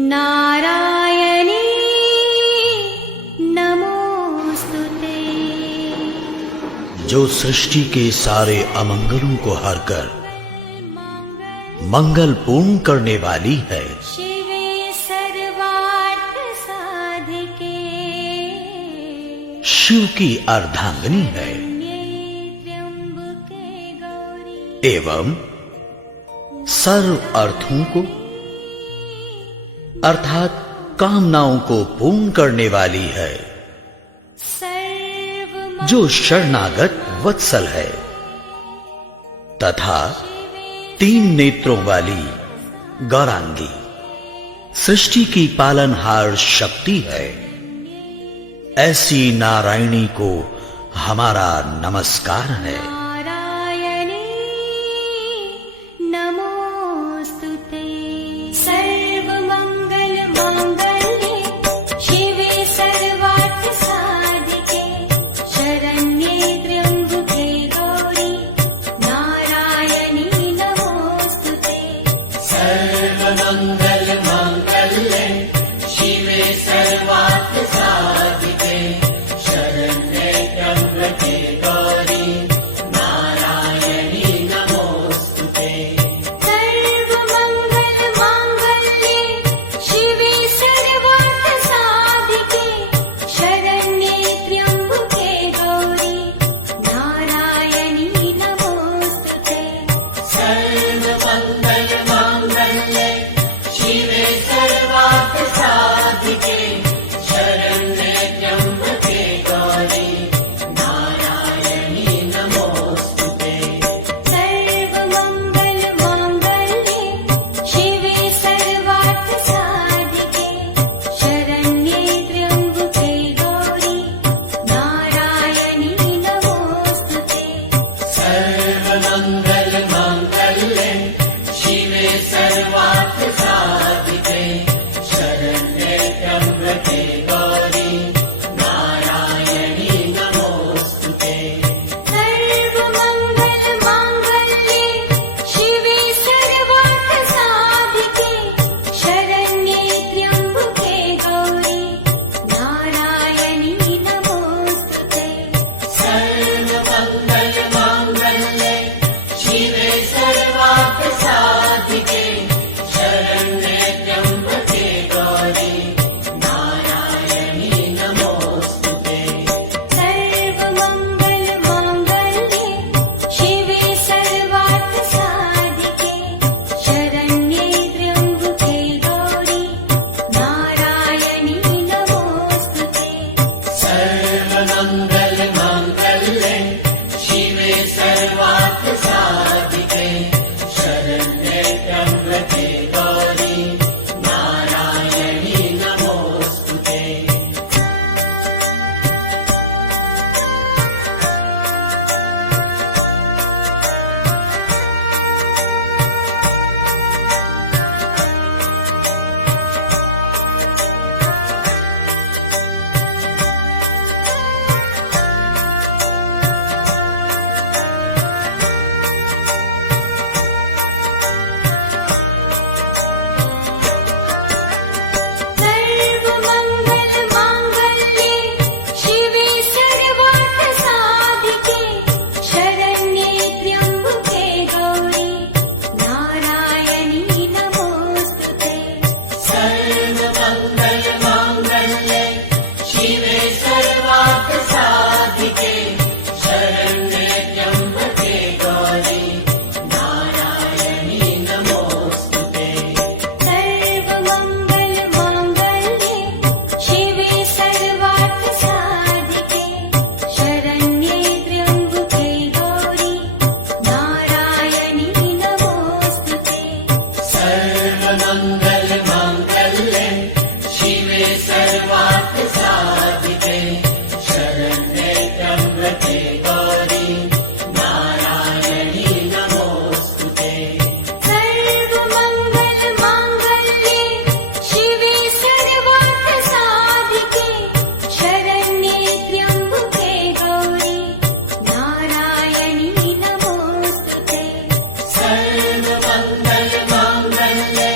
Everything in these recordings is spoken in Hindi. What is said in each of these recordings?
नारायणी नमोस्तुते। जो सृष्टि के सारे अमंगलों को हरकर मंगल पूर्ण करने वाली है। शिवे सर्वार्थ साधिके। शिव की अर्धांगिनी है त्र्यंबके गौरी। एवं सर्व अर्थों को अर्थात कामनाओं को पूर्ण करने वाली है। जो शरणागत वत्सल है तथा 3 नेत्रों वाली गौरांगी सृष्टि की पालनहार शक्ति है। ऐसी नारायणी को हमारा नमस्कार है। नारायणी नमोस्तुते। सर्वमंगल मांगल्ये शिवे सर्वार्थ साधिके शरण्ये त्र्यंबके गौरी नारायणी नमोस्तुते। सर्वमंगल मांगल्ये शिवे सर्वार्थ साधिके शरण्ये त्र्यंबके गौरी नारायणी नमोस्तुते। सर्वमंगल मांगल्ये शिवे सर्वार्थ साधिके शरण्ये त्र्यंबके गौरी नारायणी नमोस्तुते। सर्वमंगल मांगल्ये शिवे सर्वार्थ साधिके शरण्ये त्र्यंबके गौरी नारायणी नमोस्तुते। सर्वमंगल मांगल्ये शिवे सर्वार्थ साधिके शरण्ये त्र्यंबके गौरी नारायणी नमोस्तुते। सर्वमंगल मांगल्ये शिवे सर्वार्थ साधिके शरण्ये त्र्यंबके गौरी नारायणी नमोस्तुते। सर्वमंगल मांगल्ये शिवे सर्वार्थ साधिके शरण्ये त्र्यंबके गौरी नारायणी नमोस्तुते। सर्वमंगल मांगल्ये शिवे सर्वार्थ साधिके शरण्ये त्र्यंबके गौरी नारायणी नमोस्तुते। सर्वमंगल मांगल्ये शिवे सर्वार्थ साधिके शरण्ये त्र्यंबके गौरी नारायणी नमोस्तुते। सर्वमंगल मांगल्ये शिवे सर्वार्थ साधिके शरण्ये त्र्यंबके गौरी नारायणी नमोस्तुते। सर्वमंगल मांगल्ये शिवे सर्वार्थ साधिके शरण्ये त्र्यंबके गौरी नारायणी नमोस्तुते। सर्वमंगल मांगल्ये शिवे सर्वार्थ साधिके शरण्ये त्र्यंबके गौरी नारायणी नमोस्तुते। सर्वमंगल मांगल्ये शिवे सर्वार्थ साधिके शरण्ये त्र्यंबके गौरी नारायणी नमोस्तुते। सर्वमंगल मांगल्ये शिवे सर्वार्थ साधिके शरण्ये त्र्यंबके गौरी नारायणी नमोस्तुते। सर्वमंगल मांगल्ये शिवे सर्वार्थ साधिके शरण्ये त्र्यंबके गौरी नारायणी नमोस्तुते। सर्वमंगल मांगल्ये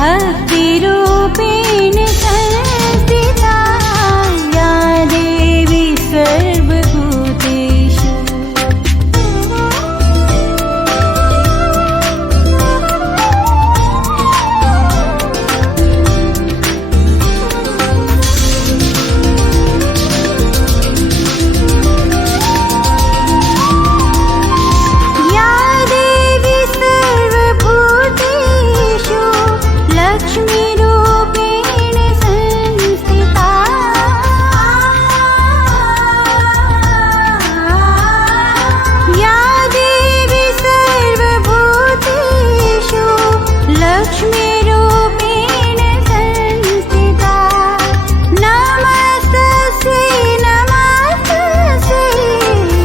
भक्तिरूपेण संस्थिता या देवी सर्वभूतेषु या देवी सर्वभूतेषु लक्ष्मीरूपेण संस्थिता या देवी सर्वभूतेषु लक्ष्मीरूपेण संस्थिता नमस्तस्यै नमस्तस्यै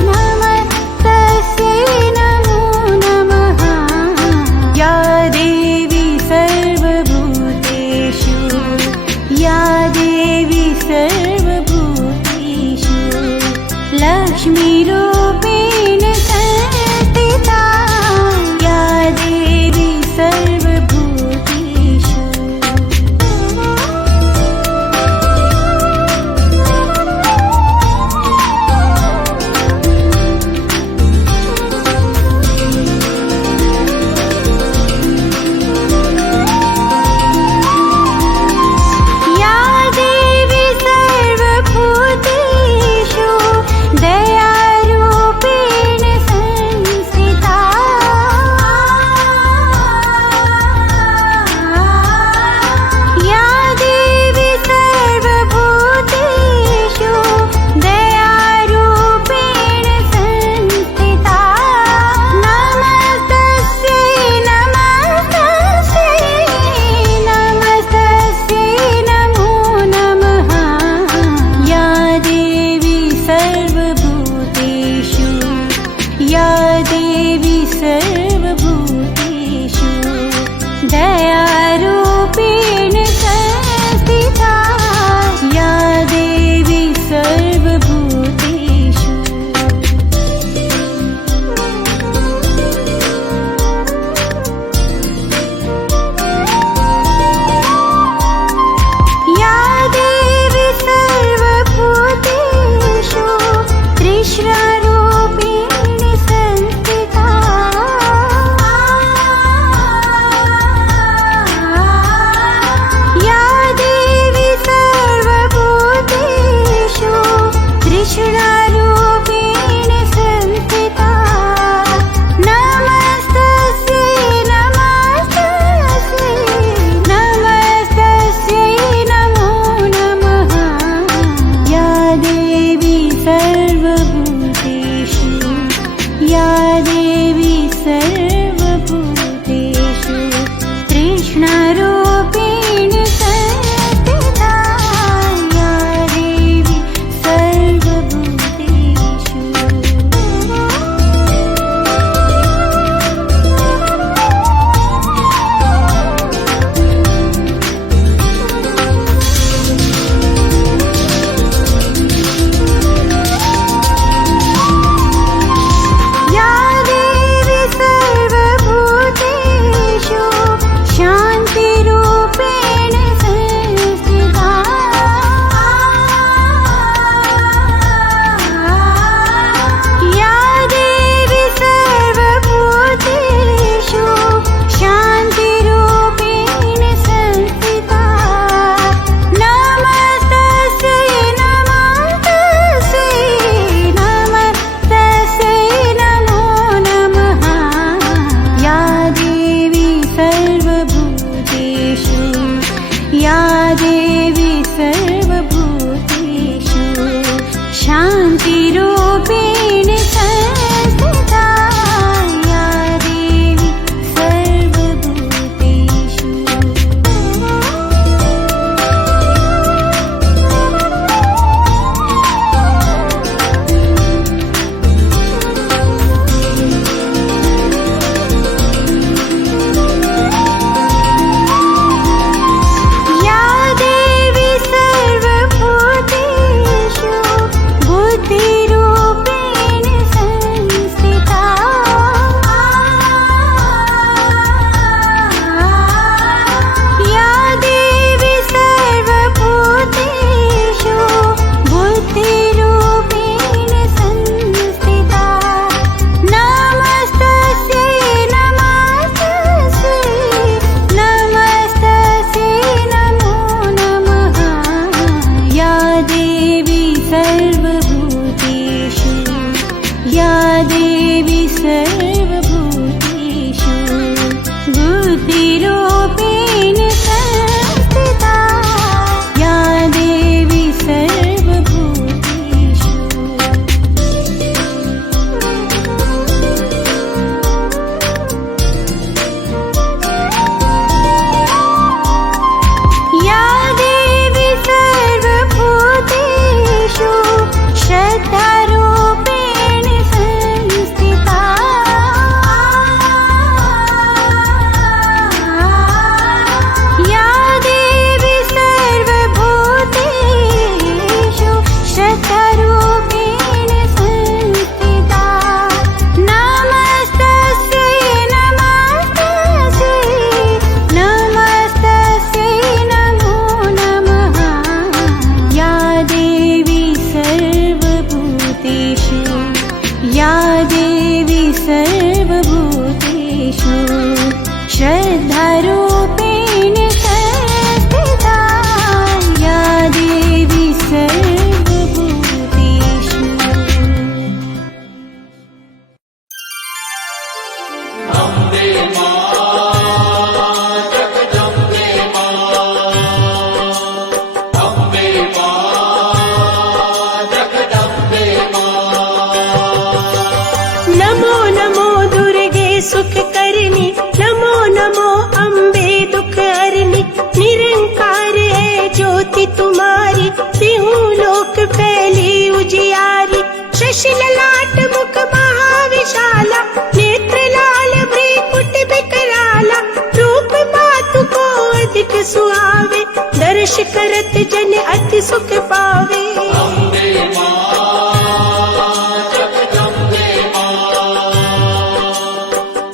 नमस्तस्यै नमो नमः या देवी सर्वभूतेषु या देवी सर्वभूतेषु लक्ष्मीरूपेण संस्थिता या देवी सर्वभूतेषु करत जन अति सुख पावे। अम्बे मां जगदम्बे मां,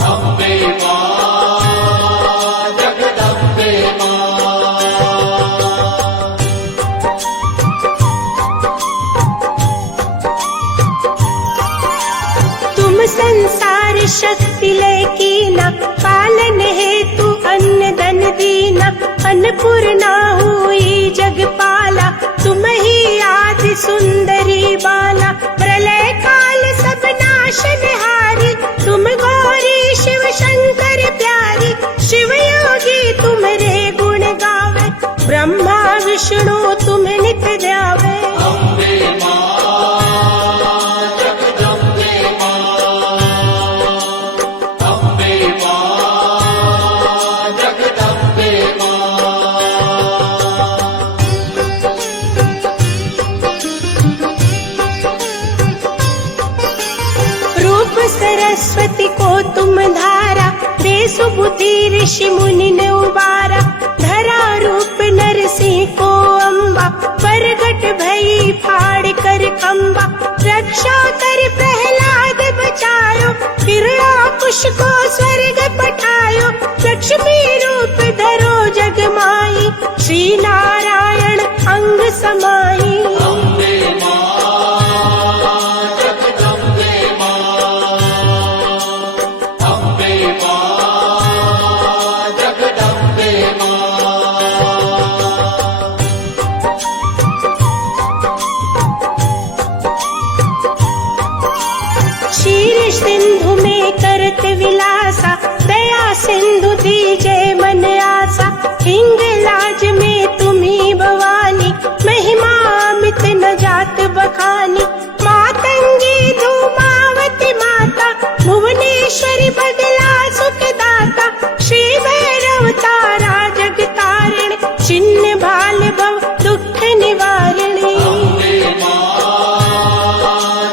अम्बे मां जगदम्बे मां। तुम संसार शक्ति लय कीना, पालन हेतु अन्न धन दीना। अन्नपूर्णा हुई जगपाला, तुम ही आदि सुंदरी बाला। प्रलय काल सब नाशनहारी, तुम गौरी शिव शंकर प्यारी। शिव योगी तुम्हारे गुण गावे, ब्रह्मा विष्णु तुम नित ध्यावे। अम्बे मां जगदम्बे मां, अम्बे मां जगदम्बे मां। रूप सरस्वती को तुम धारा, दे सुबुद्धि ऋषि मुनि ने उबारा। धरा रूप नरसिंह को अम्बा, प्रगट भई फाड़ कर खम्बा। रक्षा कर प्रहलाद बचायो, हिरण्यकुश को स्वर्ग पठायो। लक्ष्मी रूप धरो जग माई, श्री नारायण अंग समाई। अम्बे मां जगदम्बे मां, अम्बे मां जगदम्बे मां। क्षीर सिंधु में करत विलासा, दया सिंधु दीजे मन आसा। हिंगलाज में तुम्ही भवानी, महिमा अमित न जात बखानी। मातंगी धूमावती माता, भुवनेश्वरी बगला सुखदाता। श्री भैरव तारा जगतारिणी, चिन्ह भाल भव दुख निवारिणी। अम्बे मां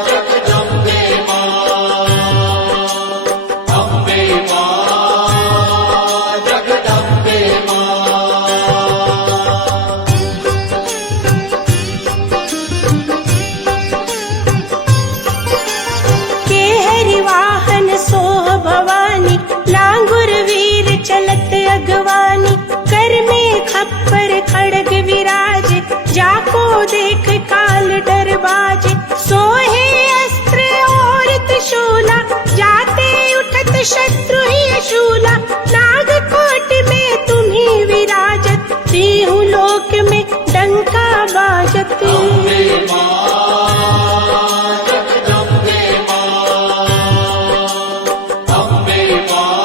जगदम्बे मां, अम्बे मां जगदम्बे मां। के हरि वाहन सोह भवानी, लांगुर वीर चलत अगवानी। कर में खप्पर खड़ग विराजे, जाको देख काल डर बाजे। सोहे अस्त्र और त्रिशूला, जाते उठत शत्रु ही शूला। नागकोट में तुम्ही विराजत, तीहू लोक में डंका बाजत। अम्बे मां जगदम्बे मां, अम्बे मां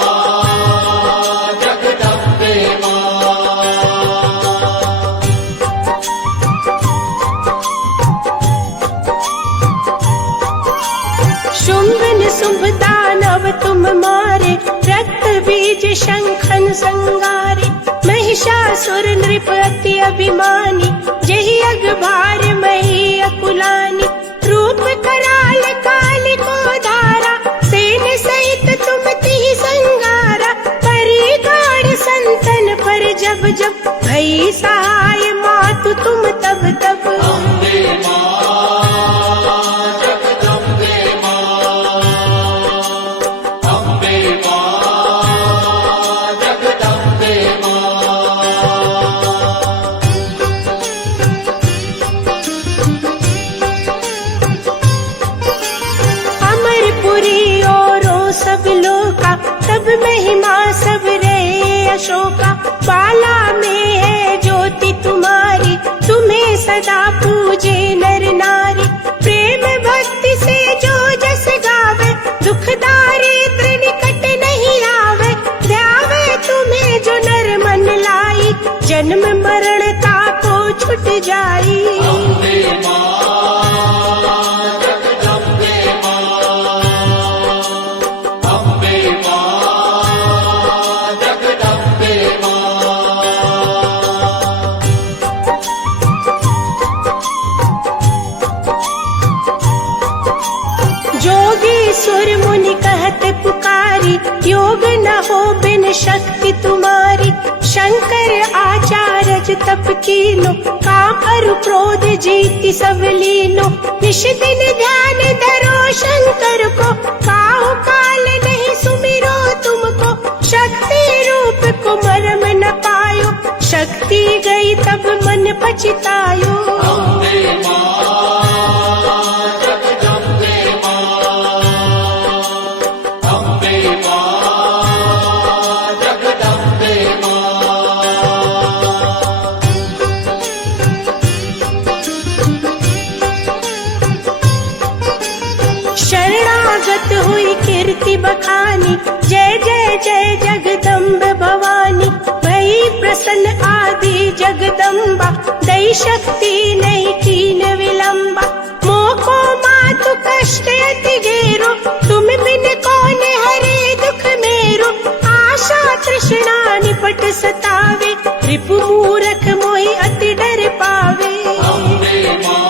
जगदम्बे मां। शुंभ निशुंभ दानव तुम मारे, रक्त बीज शंखन संगारे। महिषासुर नृप अति अभिमानी, जहि अगभार मही अकुलानी। रूप कराल काल को धारा, सेन सहित तुम तिहि संगारा। परी गाढ़ संतन पर जब जब, भई सहाय मातु तुम तब तब। अम्बे मां जगदम्बे मां, अम्बे मां जगदम्बे मां। अमरपुरी औरों सब लोका, तब महिमा सब रहे अशोका। बाला में है ज्योति तुम्हारी, तुम्हें सदा पूजे नर नारी। प्रेम भक्ति से जो जस गावे, दुख दारिद्र निकट नहीं आवे। ध्यावे तुम्हें जो नर मन लाई, जन्म मरण ताको छुट जाई। अम्बे मां जगदम्बे मां, अम्बे मां जगदम्बे मां। जोगी सुर मुनि कहत पुकारी, योग न हो बिन शक्ति तुम्हारी। शंकर आचार्य राज तप कीनो, काम अरु क्रोध जीति सब लीनो। निश दिन ध्यान धरो शंकर को, काहु काल नहीं सुमिरो तुमको। शक्ति रूप को मरम न पायो, शक्ति गई तब मन पछतायो। अम्बे मां जगदम्बे मां, अम्बे मां जगदम्बे मां। शरणागत हुई कीर्ति बखानी, जय जय जय जगदम्ब भवानी। भई प्रसन्न आदि जगदम्बा, दई शक्ति नहीं कीन विलंबा। मोको मातु कष्ट अति घेरो, तुम बिन कौन हरे दुख मेरो। आशा तृष्णा निपट सतावे, रिपु मूरख मोहि अति डर पावे। अम्बे मां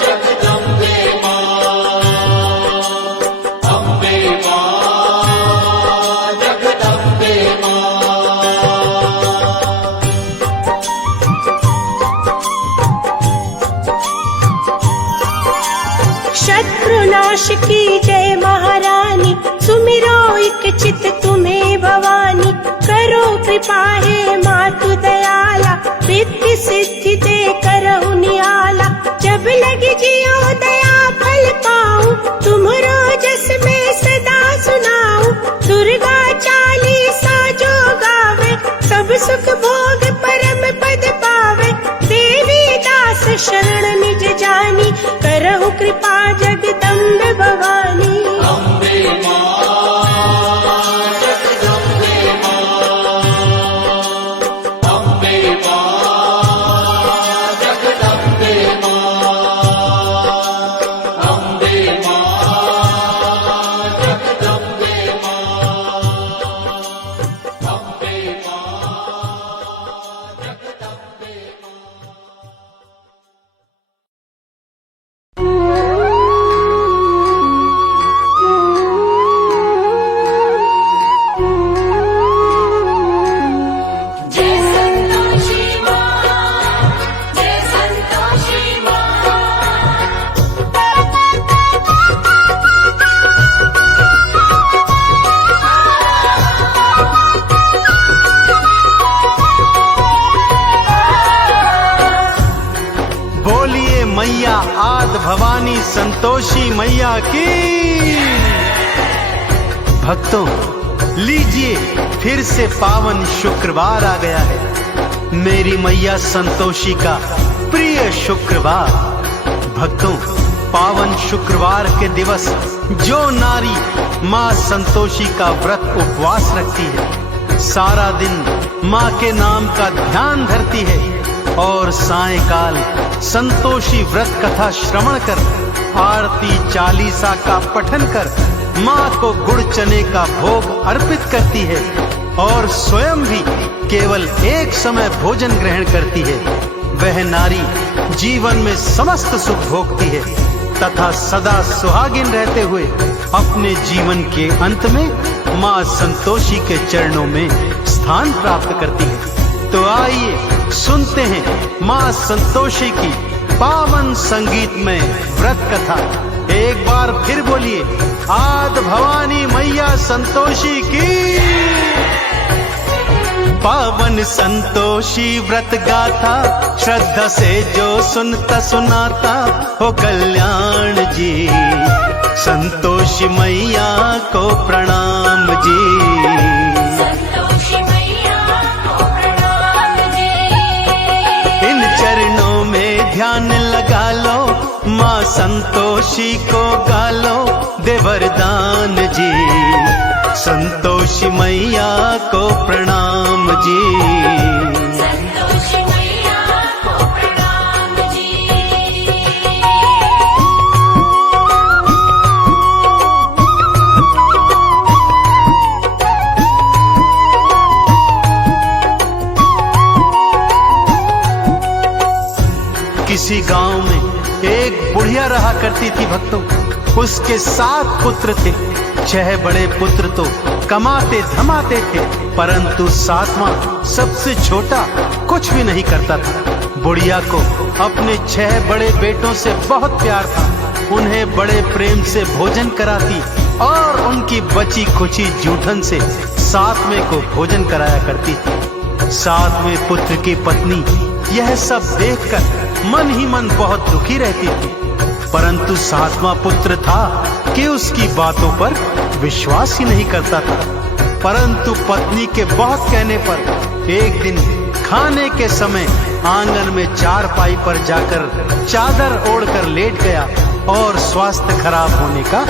जगदम्बे मां, अम्बे मां जगदम्बे मां। शत्रुनाश की जय महारानी, सुमिरो एक चित तुम्हें भवानी। करो कृपा हे मातु दयाला, रिद्धि सिद्धि दे करहु नियाला। जब लगी जियो दया फल पाऊं, तुम्हरो जस में सदा सुनाऊं। दुर्गा चालीसा जो गावे, सब सुख भोग परम पद पावे। देवी दास शरण निज जानी, करहु कृपा जगदम्ब भवानी। अम्बे मां जगदम्बे मां, अम्बे मां जगदम्बे मां, अम्बे मां जगदम्बे मां, अम्बे मां जगदम्बे जय संतोषी मां, जय संतोषी मां। बोलिए मैया आद भवानी संतोषी मैया की। भक्तों, लीजिए फिर से पावन शुक्रवार आ गया है, मेरी मैया संतोषी का प्रिय शुक्रवार। भक्तों, पावन शुक्रवार के दिवस जो नारी माँ संतोषी का व्रत उपवास रखती है, सारा दिन माँ के नाम का ध्यान धरती है और सायंकाल संतोषी व्रत कथा श्रवण कर, आरती चालीसा का पठन कर माँ को गुड़ चने का भोग अर्पित करती है और स्वयं भी केवल एक समय भोजन ग्रहण करती है। वह नारी जीवन में समस्त सुख भोगती है तथा सदा सुहागिन रहते हुए अपने जीवन के अंत में माँ संतोषी के चरणों में स्थान प्राप्त करती है। तो आइए सुनते हैं माँ संतोषी की पावन संगीतमय व्रत कथा। एक बार फिर बोलिए, आद भवानी मैया संतोषी की। पावन संतोषी व्रत गाथा, श्रद्धा से जो सुनता सुनाता हो कल्याण जी। संतोषी मैया को प्रणाम जी। संतोषी मैया को प्रणाम जी। इन चरणों में ध्यान लगा लो, माँ संतोषी को गालो दे वरदान जी। संतोषी मैया को प्रणाम जी। संतोषी मैया को प्रणाम जी। किसी गांव में एक बुढ़िया रहा करती थी भक्तों। उसके 7 पुत्र थे। 6 बड़े पुत्र तो कमाते धमाते थे, परंतु सातवां सबसे छोटा कुछ भी नहीं करता था। बुढ़िया को अपने 6 बड़े बेटों से बहुत प्यार था। उन्हें बड़े प्रेम से भोजन कराती और उनकी बची खुची जूठन से 7वें को भोजन कराया करती थी। 7वें पुत्र की पत्नी यह सब देखकर मन ही मन बहुत दुखी रहती थी, परंतु 7वां पुत्र था कि उसकी बातों पर विश्वास ही नहीं करता था। परंतु पत्नी के बहुत कहने पर एक दिन खाने के समय आंगन में चारपाई पर जाकर चादर ओढ़कर लेट गया और स्वास्थ्य खराब होने का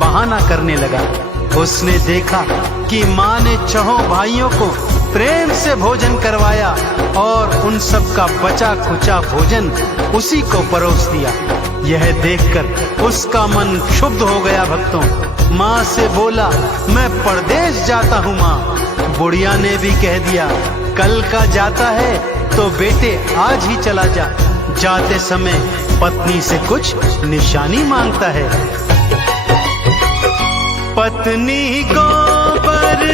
बहाना करने लगा। उसने देखा कि माँ ने 6 भाइयों को प्रेम से भोजन करवाया और उन सब का बचा खुचा भोजन उसी को परोस दिया। यह देखकर उसका मन क्षुब्ध हो गया। भक्तों, माँ से बोला, मैं परदेश जाता हूँ माँ। बुढ़िया ने भी कह दिया, कल का जाता है तो बेटे आज ही चला जा। जाते समय पत्नी से कुछ निशानी मांगता है। पत्नी गोबर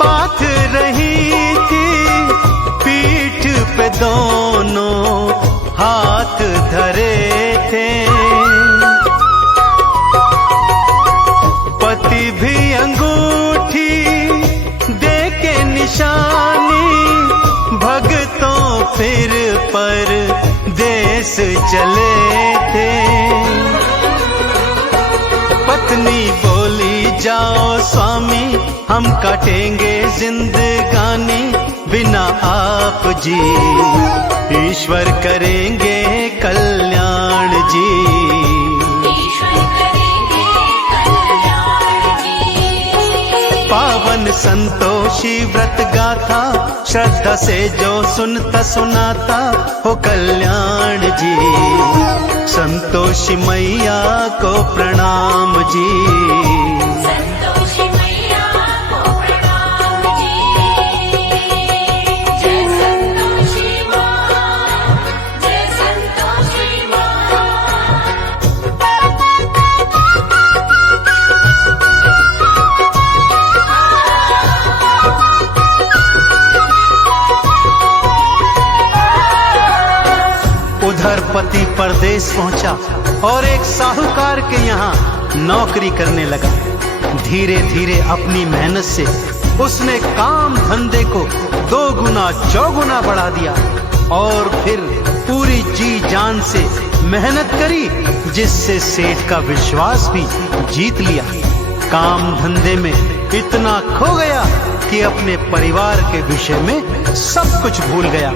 पाथ रही थी, पीठ पे दोनों हाथ धरे थे। पति भी अंगूठी दे के निशानी, भगतों फिर पर देश चले थे। पत्नी बोली, जाओ स्वामी, हम काटेंगे जिंदगानी, बिना आप जी ईश्वर करेंगे कल्याण जी। ईश्वर करेंगे कल्याण जी। पावन संतोषी व्रत गाथा, श्रद्धा से जो सुनता सुनाता हो कल्याण जी। संतोषी मैया को प्रणाम जी। संतोषी मैया को प्रणाम जी। जय संतोषी माँ, जय संतोषी माँ। उधर पति परदेश पहुंचा और एक साहूकार के यहाँ नौकरी करने लगा। धीरे धीरे अपनी मेहनत से उसने काम धंधे को 2 गुना 4 गुना बढ़ा दिया और फिर पूरी जी जान से मेहनत करी, जिससे सेठ का विश्वास भी जीत लिया। काम धंधे में इतना खो गया कि अपने परिवार के विषय में सब कुछ भूल गया।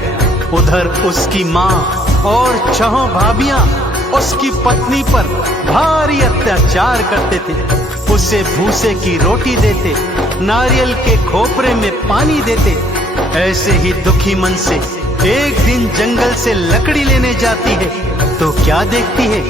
उधर उसकी माँ और 6 भाभियां उसकी पत्नी पर भारी अत्याचार करते थे। उसे भूसे की रोटी देते, नारियल के खोपरे में पानी देते। ऐसे ही दुखी मन से एक दिन जंगल से लकड़ी लेने जाती है तो क्या देखती है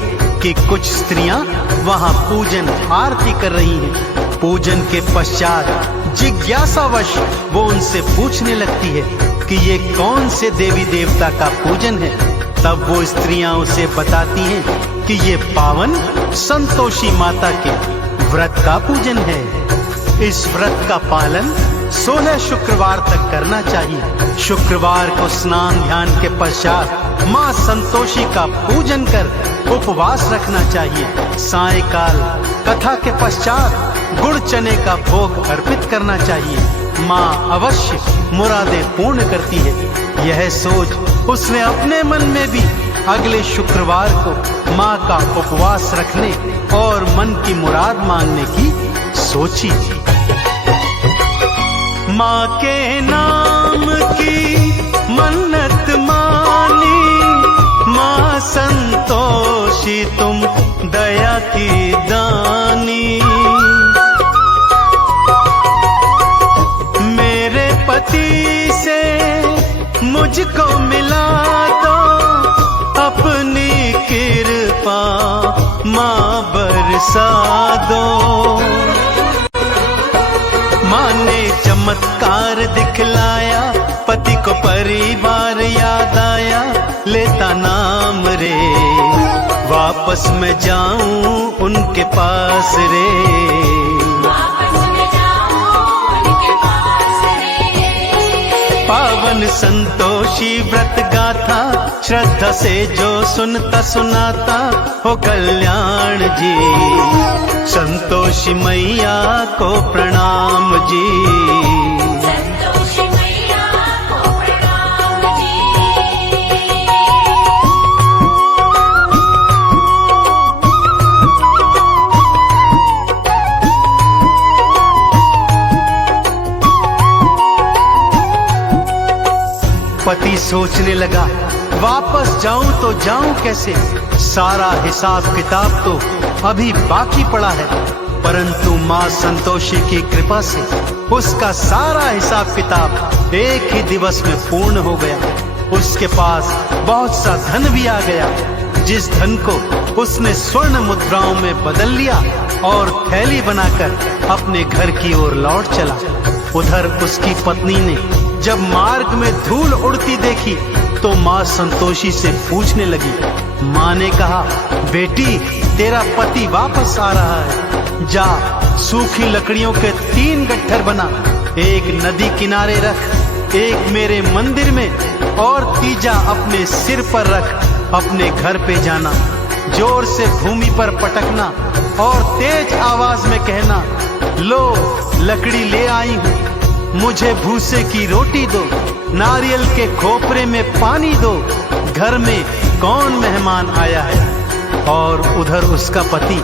कि कुछ स्त्रियां वहां पूजन आरती कर रही हैं। पूजन के पश्चात जिज्ञासावश वो उनसे पूछने लगती है कि ये कौन से देवी देवता का पूजन है। तब वो स्त्रियां उसे बताती हैं कि ये पावन संतोषी माता के व्रत का पूजन है। इस व्रत का पालन 16 शुक्रवार तक करना चाहिए। शुक्रवार को स्नान ध्यान के पश्चात माँ संतोषी का पूजन कर उपवास रखना चाहिए। सायंकाल कथा के पश्चात गुड़ चने का भोग अर्पित करना चाहिए। माँ अवश्य मुरादें पूर्ण करती है। यह सोच उसने अपने मन में भी अगले शुक्रवार को माँ का उपवास रखने और मन की मुराद मांगने की सोची। माँ के नाम की मन्नत मानी, माँ संतोषी तुम दया की दानी। मेरे पति से मुझको मिला दो अपनी कृपा, माँ बरसा दो। माँ ने चमत्कार दिखलाया, पति को परिवार याद आया। लेता नाम रे, वापस मैं जाऊं उनके पास रे। वापस मैं जाऊं पावन संतोषी व्रत गाथा श्रद्धा से जो सुनता सुनाता हो कल्याण जी। संतोषी मैया को प्रणाम जी। संतोषी मैया को प्रणाम जी। पति सोचने लगा वापस जाऊं तो जाऊं कैसे, सारा हिसाब किताब तो अभी बाकी पड़ा है। परंतु मां संतोषी की कृपा से उसका सारा हिसाब किताब एक ही दिवस में पूर्ण हो गया। उसके पास बहुत सा धन भी आ गया, जिस धन को उसने स्वर्ण मुद्राओं में बदल लिया और थैली बनाकर अपने घर की ओर लौट चला। उधर उसकी पत्नी ने जब मार्ग में धूल उड़ती देखी तो मां संतोषी से पूछने लगी। मां ने कहा, बेटी तेरा पति वापस आ रहा है, जा सूखी लकड़ियों के 3 गट्ठर बना, एक नदी किनारे रख, एक मेरे मंदिर में और तीजा अपने सिर पर रख। अपने घर पे जाना, जोर से भूमि पर पटकना और तेज आवाज में कहना, लो लकड़ी ले आई हूँ, मुझे भूसे की रोटी दो, नारियल के खोपरे में पानी दो, घर में कौन मेहमान आया है। और उधर उसका पति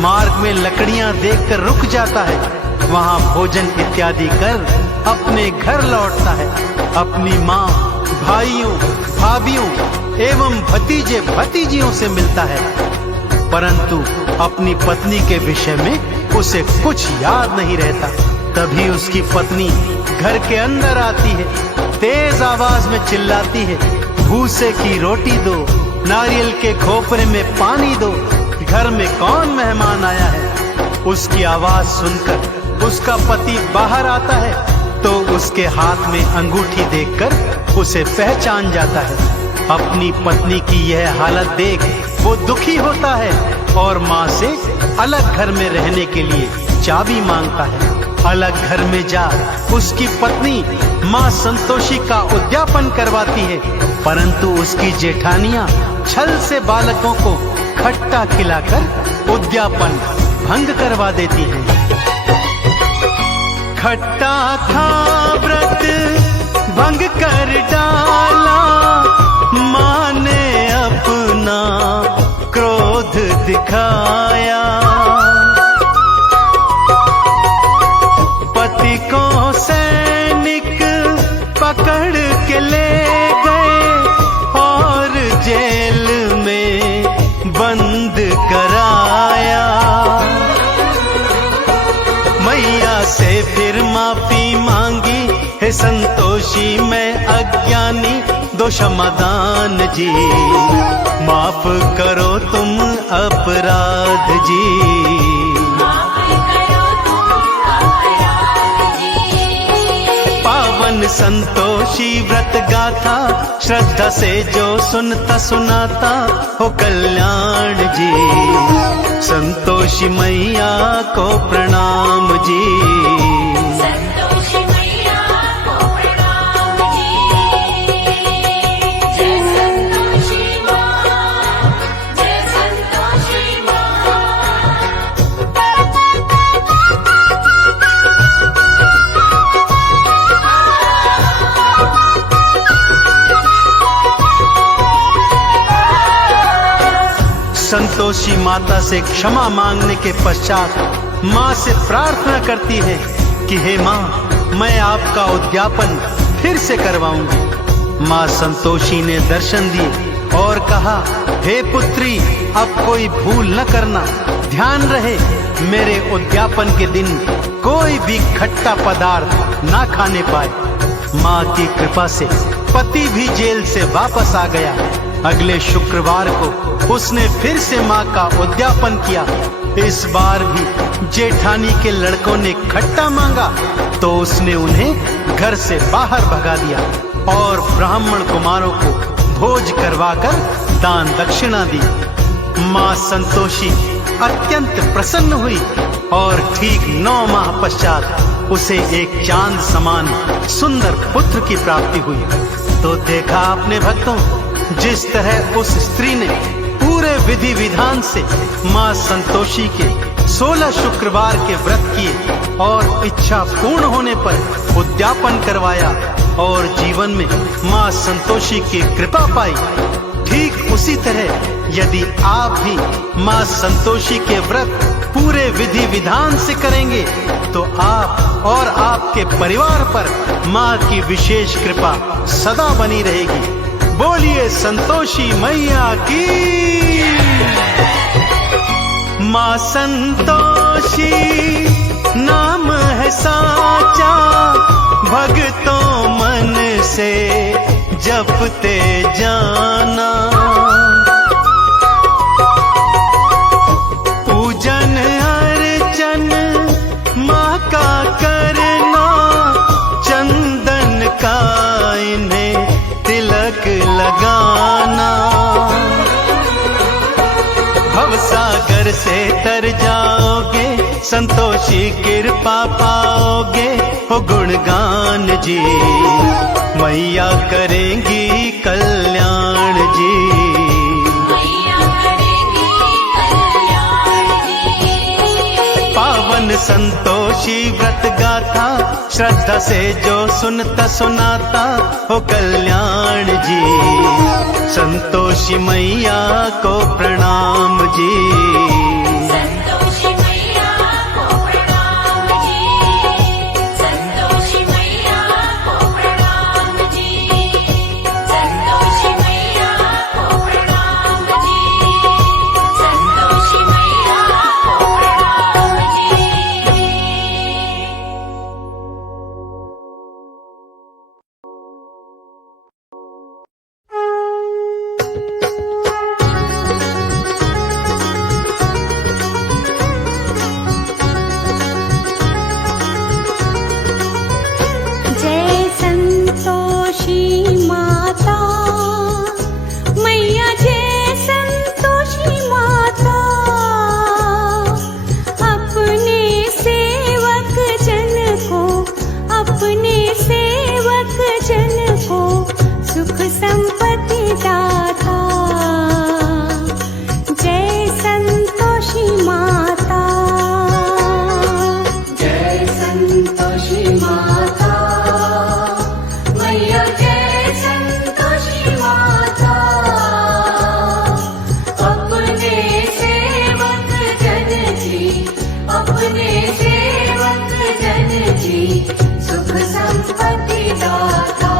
मार्ग में लकड़ियां देखकर रुक जाता है, वहां भोजन इत्यादि कर अपने घर लौटता है। अपनी माँ, भाइयों, भाभियों एवं भतीजे भतीजियों से मिलता है, परंतु अपनी पत्नी के विषय में उसे कुछ याद नहीं रहता। तभी उसकी पत्नी घर के अंदर आती है, तेज आवाज में चिल्लाती है, भूसे की रोटी दो, नारियल के खोपरे में पानी दो, घर में कौन मेहमान आया है। उसकी आवाज सुनकर उसका पति बाहर आता है तो उसके हाथ में अंगूठी देखकर उसे पहचान जाता है। अपनी पत्नी की यह हालत देख वो दुखी होता है और माँ से अलग घर में रहने के लिए चाबी मांगता है। अलग घर में जा उसकी पत्नी मां संतोषी का उद्यापन करवाती है, परंतु उसकी जेठानियां छल से बालकों को खट्टा खिलाकर उद्यापन भंग करवा देती हैं। खट्टा था व्रत भंग कर डाला, मां ने अपना क्रोध दिखाया। पति को सैनिक पकड़ के ले गए और जेल में बंद कराया। मैया से फिर माफी मांगी, हे संतोषी मैं अज्ञानी दो क्षमादान जी, माफ करो तुम अपराध जी। पावन संतोषी व्रत गाथा श्रद्धा से जो सुनता सुनाता हो कल्याण जी। संतोषी मैया को प्रणाम जी। संतोषी मैया को प्रणाम जी। जय संतोषी माँ, जय संतोषी माँ। संतोषी माता से क्षमा मांगने के पश्चात माँ से प्रार्थना करती है कि हे माँ, मैं आपका उद्यापन फिर से करवाऊंगी। माँ संतोषी ने दर्शन दिए और कहा, हे पुत्री, अब कोई भूल न करना, ध्यान रहे मेरे उद्यापन के दिन कोई भी खट्टा पदार्थ ना खाने पाए। माँ की कृपा से पति भी जेल से वापस आ गया। अगले शुक्रवार को उसने फिर से माँ का उद्यापन किया। इस बार भी जेठानी के लड़कों ने खट्टा मांगा तो उसने उन्हें घर से बाहर भगा दिया और ब्राह्मण कुमारों को भोज करवाकर दान दक्षिणा दी। माँ संतोषी अत्यंत प्रसन्न हुई और ठीक 9 माह पश्चात उसे एक चांद समान सुंदर पुत्र की प्राप्ति हुई। तो देखा आपने भक्तों, जिस तरह उस स्त्री ने पूरे विधि विधान से माँ संतोषी के 16 शुक्रवार के व्रत किए और इच्छा पूर्ण होने पर उद्यापन करवाया और जीवन में माँ संतोषी की कृपा पाई, ठीक उसी तरह यदि आप भी माँ संतोषी के व्रत पूरे विधि विधान से करेंगे तो आप और आपके परिवार पर माँ की विशेष कृपा सदा बनी रहेगी। बोलिए संतोषी मैया की। माँ संतोषी नाम है साचा, भक्तों मन से जपते जाना। पूजन अर्चन माँ का करना, चंदन का इन्हें तिलक लगाना। भवसागर से तर जाओगे, संतोषी कृपा पाओगे। हो गुणगान जी, मैया करेंगी कल्याण जी। मैया करेगी कल्याण जी। पावन संतोषी व्रत गाथा, श्रद्धा से जो सुनता सुनाता हो कल्याण जी। संतोषी मैया को प्रणाम जी। संतोषी मैया को प्रणाम जी। संतोषी मैया को प्रणाम जी। संतोषी मैया को प्रणाम जी। संतोषी मैया को प्रणाम जी। जय संतोषी माता मैया, जय संतोषी माता। अपने सेवक जन को, अपने सेवक जन को सुख संपत्ति दाता। जय संतोषी माता, जय संतोषी माता मैया, जय संतोषी माता। अपने सेवक जन जी, अपने सेवक जन जी सुख संपत्ति दाता।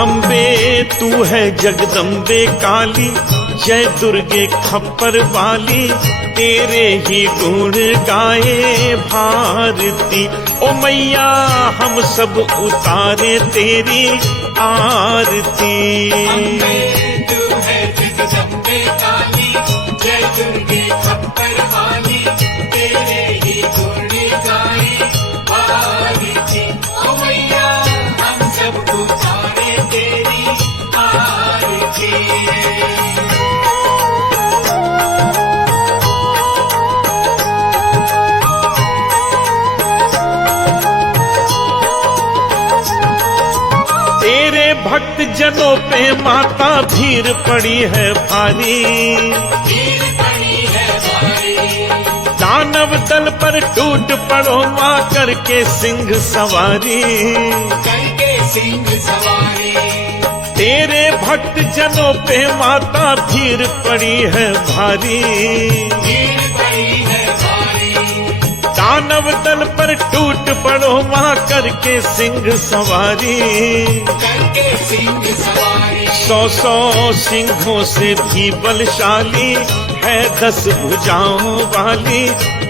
अम्बे तू है जगदम्बे काली, जय दुर्गे खप्पर वाली, तेरे ही गुण गाए भारती। ओ मैया हम सब उतारे तेरी आरती। तू है जगदम्बे काली, जय दुर्गे खप्पर वाली, तेरे ही गुण गाए भारती। ओ मैया हम सब उतारे तेरी आरती। तेरे भक्त जनों पे माता भीड़ पड़ी है भारी, भीड़ पड़ी है भारी, दानव दल पर टूट पड़ो माँ करके सिंह सवारी। करके सिंह सवारी। तेरे भक्त जनों पे माता भीड़ पड़ी है भारी, भीड़ पड़ी है भारी, दानव दल पर टूट पड़ो माँ करके सिंह सवारी। करके सिंह सवारी। 100 सिंहों से भी बलशाली है 10 भुजाओं वाली,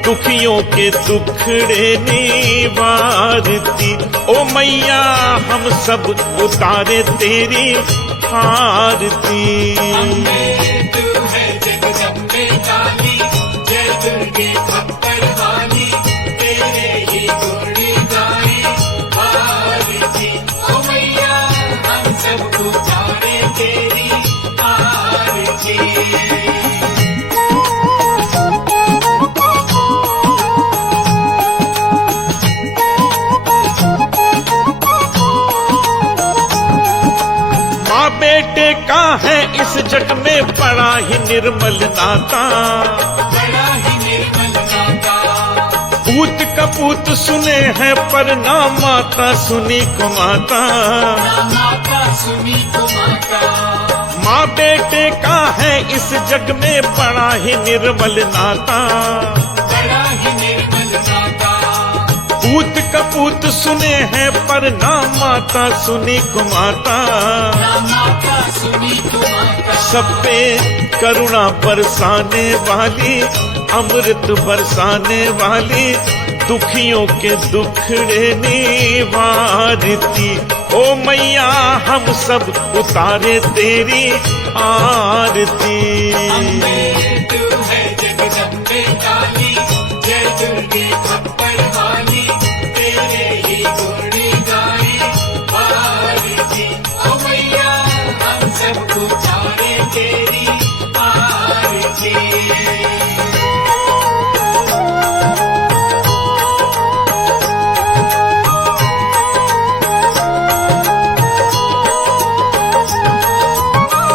दुखियों के दुखड़े निवारती। ओ मैया हम सब उतारे तेरी आरती। तू है जगदम्बे काली, जय दुर्गे खप्पर वाली, तेरे ही गुण गाए भारती। ओ मैया हम सब उतारे तेरी आरती। माँ बेटे का है इस जग में बड़ा ही निर्मल नाता, बड़ा ही निर्मल नाता। पूत कपूत सुने हैं पर ना माता सुनी को माता। ना माता सुनी को माता। माँ बेटे का है इस जग में बड़ा ही निर्मल नाता, बड़ा ही निर्मल नाता। पूत कपूत सुने हैं पर ना माता सुनी को माता। ना माता सुनी को माता। सब पे करुणा बरसाने वाली, अमृत बरसाने वाली, दुखियों के दुखड़े निवारती। ओ मैया हम सब उतारे तेरी आरती। तू है जगदम्बे काली, जय दुर्गे खप्पर वाली, तेरे ही गुण गाए भारती। ओ मैया हम सब उतारे तेरी आरती।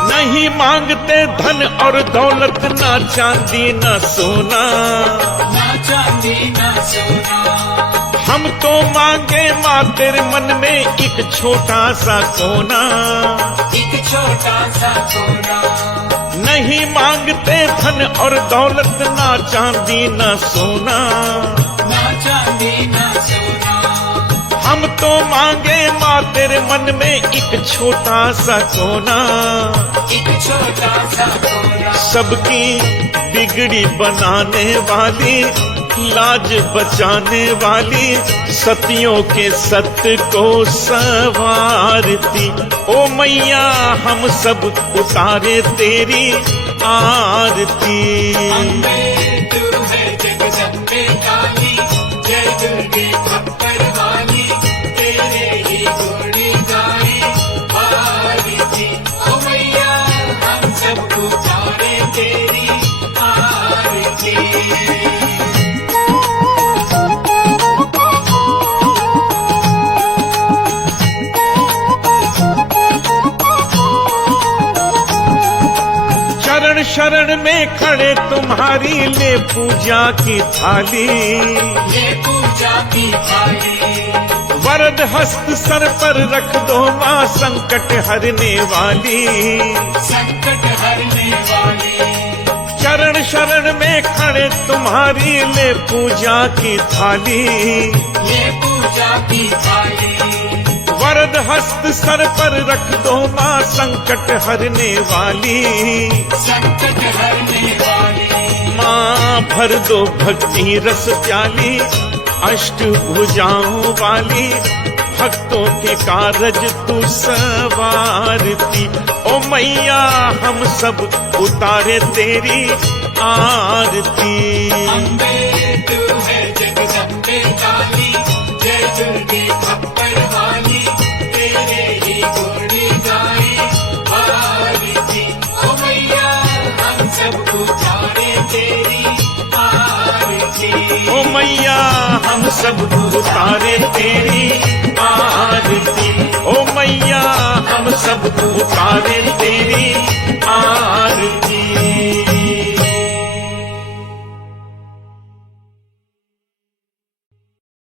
नहीं मांगते धन और दौलत, ना चांदी ना सोना, ना चांदी ना सोना। हम तो मांगे माँ तेरे मन में एक छोटा सा कोना। एक छोटा सा कोना। नहीं मांगते धन और दौलत, ना चांदी ना सोना, ना चांदी ना सोना। हम तो मांगे माँ तेरे मन में एक छोटा सा कोना। एक छोटा सा कोना। सबकी बिगड़ी बनाने वाली, लाज बचाने वाली, सतियों के सत्य को संवारती। ओ मैया हम सब उतारे तेरी आरती। तू है जगदम्बे काली, जय दुर्गे खप्पर वाली, तेरे ही गुण गाए भारती। ओ मैया हम सब उतारे तेरी आरती। शरण शरण में खड़े तुम्हारी ले पूजा की थाली, ये पूजा की थाली। वरद हस्त सर पर रख दो माँ संकट हरने वाली। संकट हरने वाली। चरण शरण में खड़े तुम्हारी ले पूजा की थाली, ये पूजा की थाली। वरद हस्त सर पर रख दो माँ संकट हरने वाली। संकट हरने वाली माँ भर दो भक्ति रस प्याली, अष्ट भुजाओं वाली, भक्तों के कारज तू सवारती। ओ मैया हम सब उतारे तेरी आरती। अम्बे तू है जगदम्बे काली, जय दुर्गे खप्पर वाली, तेरे ही गुण गाए आरती। ओ मैया हम सब उतारे तेरी आरती। ओ मैया हम सब उतारे तेरी आरती। ओ मैया हम सब उतारे